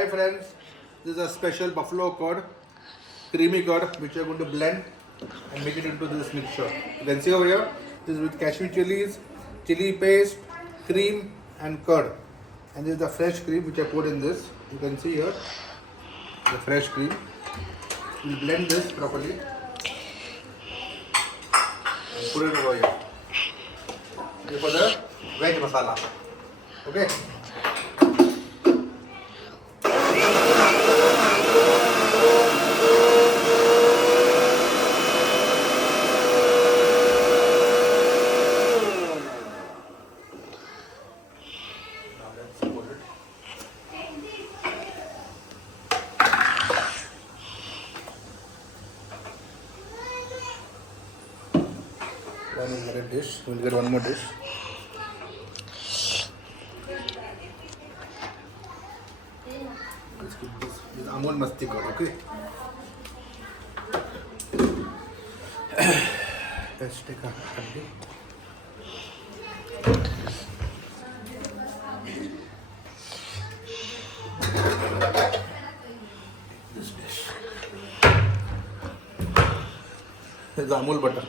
Hi friends, this is a special buffalo curd, creamy curd, which we are going to blend and make it into this mixture. You can see over here, this is with cashew chilies, chili paste, cream and curd. And this is the fresh cream which I put in this. You can see here, the fresh cream. We'll blend this properly and put it over here. This is for the veg masala. Okay? One is a dish. We'll get one more dish. Let's keep this. This is Amul Masti curd, okay? Let's take a handy. This dish. This is Amul butter.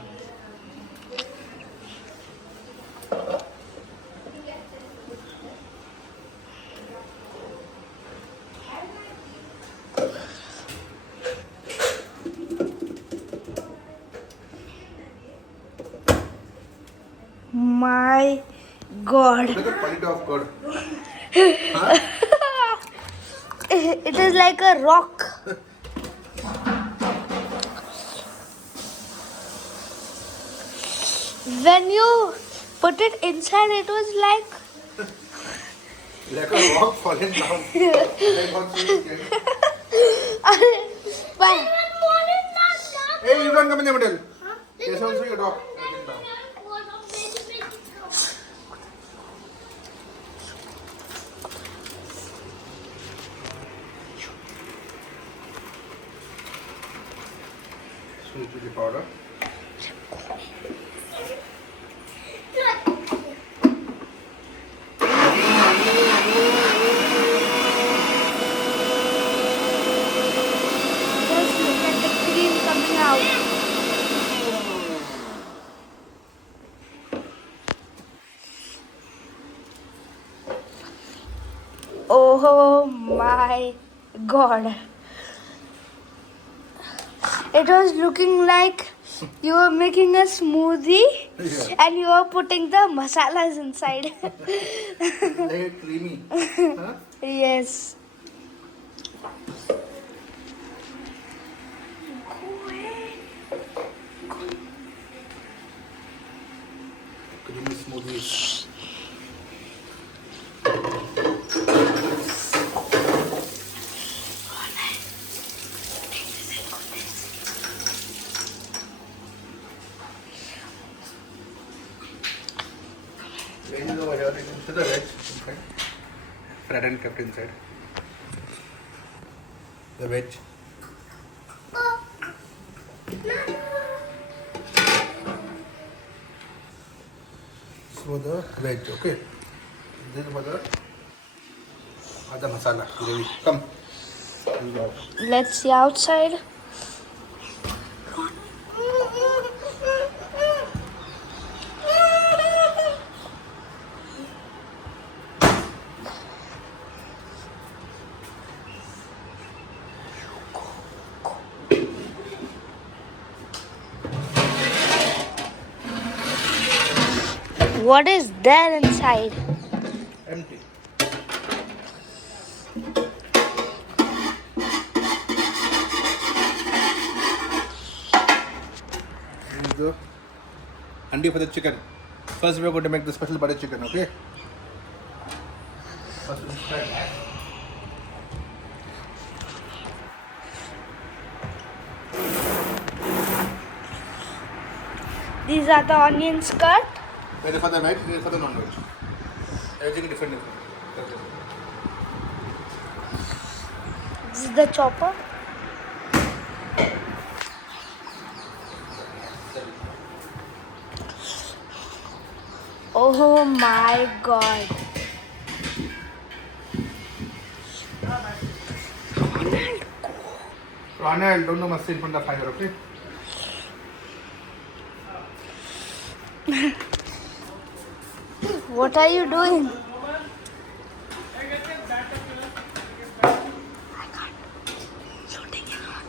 My God. Look at the quality of curd. It is like a rock. When you put it inside, it was like Like a rock falling down. I got so scared. but Hey, you don't come in the middle. There's also your dog. Falling down. Sweet chili powder. just look at the cream coming out. Oh my God. It was looking like you were making a smoothie Yeah. and you were putting the masalas inside. Very creamy. Huh? Yes. Creamy smoothie. Veg is over here. You can see the veg inside. Fried and kept inside. The veg. So the veg, okay. This is for the other masala gravy. Come. We'll go out. Let's see outside. What is there inside? Empty. This is the handi for the chicken. First we are going to make the special butter chicken, okay? First we'll start. These are the onions cut. Whether for the veg, whether for the non-veg. Everything different. Okay. This is the chopper. Oh my God. Ronald, don't do masti in front of fire, okay? What are you doing? Shooting it on.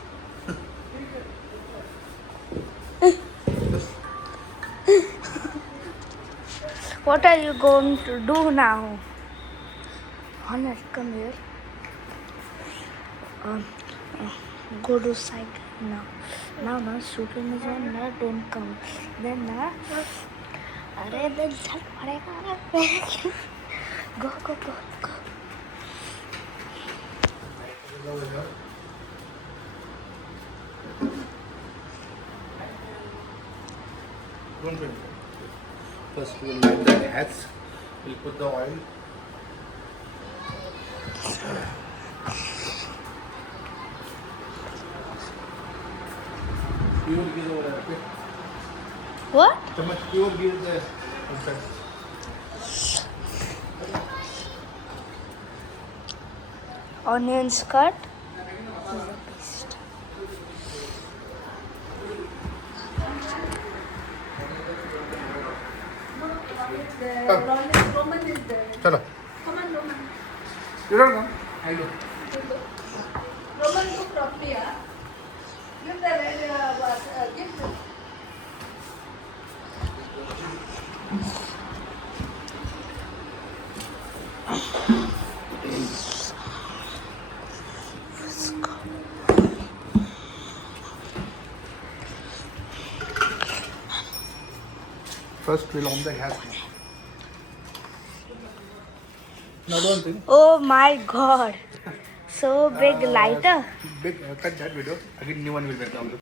What are you going to do now? Honor, come here. Go to side now. Now, shooting is on. Now, don't come. Then, अरे then चल पड़ेगा. Go. Don't wait. First we'll light the gas. We'll put the oil. Pure ghee over there, okay? What? Chammach pure ghee is there outside. Onions cut. Roman is there. Chalo. Come on, Roman. You don't know? I do. Roman, go properly, yeah? Give the gift. First we'll on the gas now. No, don't think. Oh my God! So big lighter. Big, cut that video. Again, new one will be down.